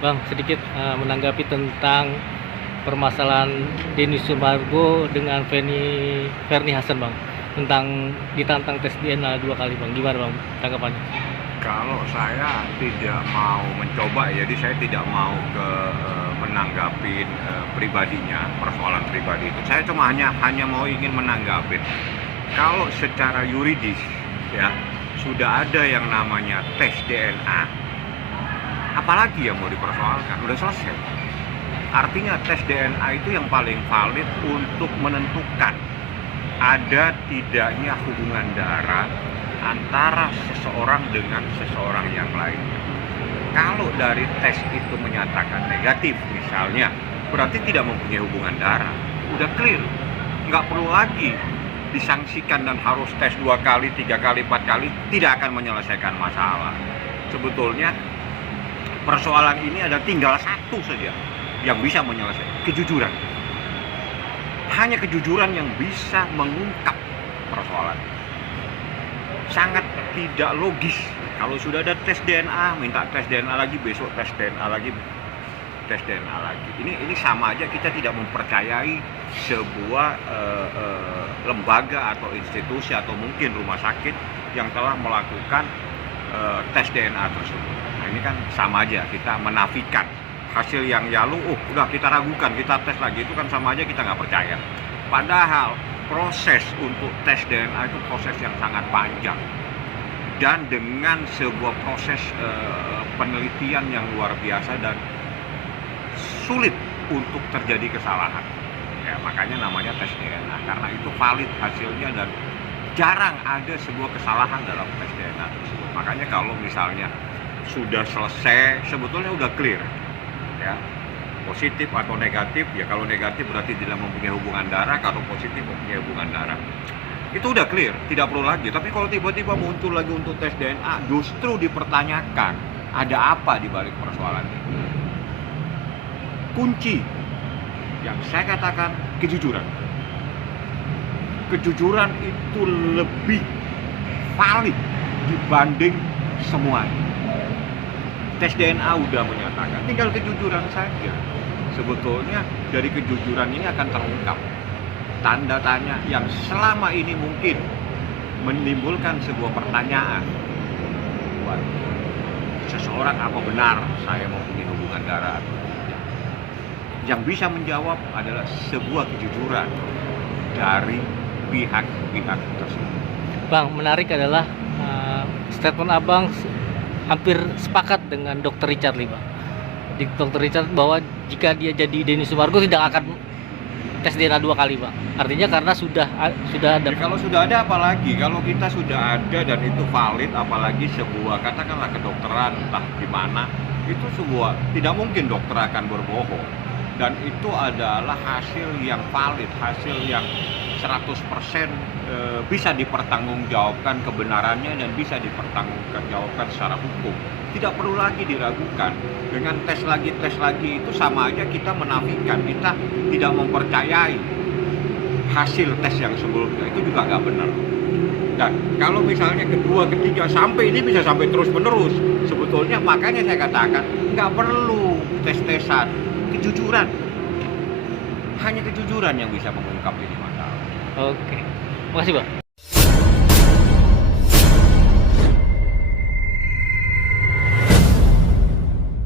Bang, sedikit menanggapi tentang permasalahan Denny Sumargo dengan Ferni Hasan, Bang. Tentang ditantang tes DNA 2 kali, Bang. Gimana, Bang, tanggapannya? Kalau saya tidak mau mencoba, jadi saya tidak mau menanggapin pribadinya, persoalan pribadi itu. Saya cuma hanya mau ingin menanggapin. Kalau secara yuridis ya sudah ada yang namanya tes DNA, apalagi yang mau dipersoalkan? Udah selesai. Artinya tes DNA itu yang paling valid untuk menentukan ada tidaknya hubungan darah antara seseorang dengan seseorang yang lainnya. Kalau dari tes itu menyatakan negatif misalnya, berarti tidak mempunyai hubungan darah. Udah clear, nggak perlu lagi disangsikan dan harus tes 2 kali, 3 kali, 4 kali, tidak akan menyelesaikan masalah. Sebetulnya persoalan ini ada tinggal satu saja yang bisa menyelesaikan, kejujuran. Hanya kejujuran yang bisa mengungkap persoalan. Sangat tidak logis kalau sudah ada tes DNA, minta tes DNA lagi, besok tes DNA lagi, tes DNA lagi. Ini sama aja kita tidak mempercayai sebuah lembaga atau institusi atau mungkin rumah sakit yang telah melakukan tes DNA tersebut. Nah, ini kan sama aja kita menafikan hasil yang udah kita ragukan, kita tes lagi, itu kan sama aja kita nggak percaya. Padahal proses untuk tes DNA itu proses yang sangat panjang dan dengan sebuah proses penelitian yang luar biasa dan sulit untuk terjadi kesalahan. Ya, makanya namanya tes DNA karena itu valid hasilnya dan jarang ada sebuah kesalahan dalam tes DNA tersebut. Makanya kalau misalnya sudah selesai, sebetulnya udah clear, ya, positif atau negatif. Ya kalau negatif berarti tidak mempunyai hubungan darah, kalau positif mempunyai hubungan darah, itu udah clear, tidak perlu lagi. Tapi kalau tiba-tiba muncul lagi untuk tes DNA, justru dipertanyakan ada apa di balik persoalan ini. Kunci yang saya katakan kejujuran. Kejujuran itu lebih valid dibanding semuanya. Tes DNA udah menyatakan, tinggal kejujuran saja. Sebetulnya dari kejujuran ini akan terungkap tanda tanya yang selama ini mungkin menimbulkan sebuah pertanyaan buat seseorang, apa benar saya mempunyai hubungan darah atau tidak. Yang bisa menjawab adalah sebuah kejujuran dari pihak-pihak tersebut. Bang, menarik adalah statement Abang hampir sepakat dengan Dr. Richard Lee, Bang. Dr. Richard bahwa jika dia jadi Denny Sumargo tidak akan tes DNA 2 kali, Bang. Artinya karena sudah ada. Ya, kalau sudah ada, apalagi kalau kita sudah ada dan itu valid, apalagi sebuah katakanlah kedokteran entah di mana, itu sebuah tidak mungkin dokter akan berbohong dan itu adalah hasil yang valid, hasil yang 100% bisa dipertanggungjawabkan kebenarannya dan bisa dipertanggungjawabkan secara hukum. Tidak perlu lagi diragukan. Dengan tes lagi itu sama aja kita menafikan, kita tidak mempercayai hasil tes yang sebelumnya, itu juga nggak benar. Dan kalau misalnya kedua, ketiga, sampai ini bisa sampai terus menerus, sebetulnya makanya saya katakan nggak perlu tes-tesan, kejujuran. Hanya kejujuran yang bisa mengungkap ini masalah. Oke. Makasih, Bang.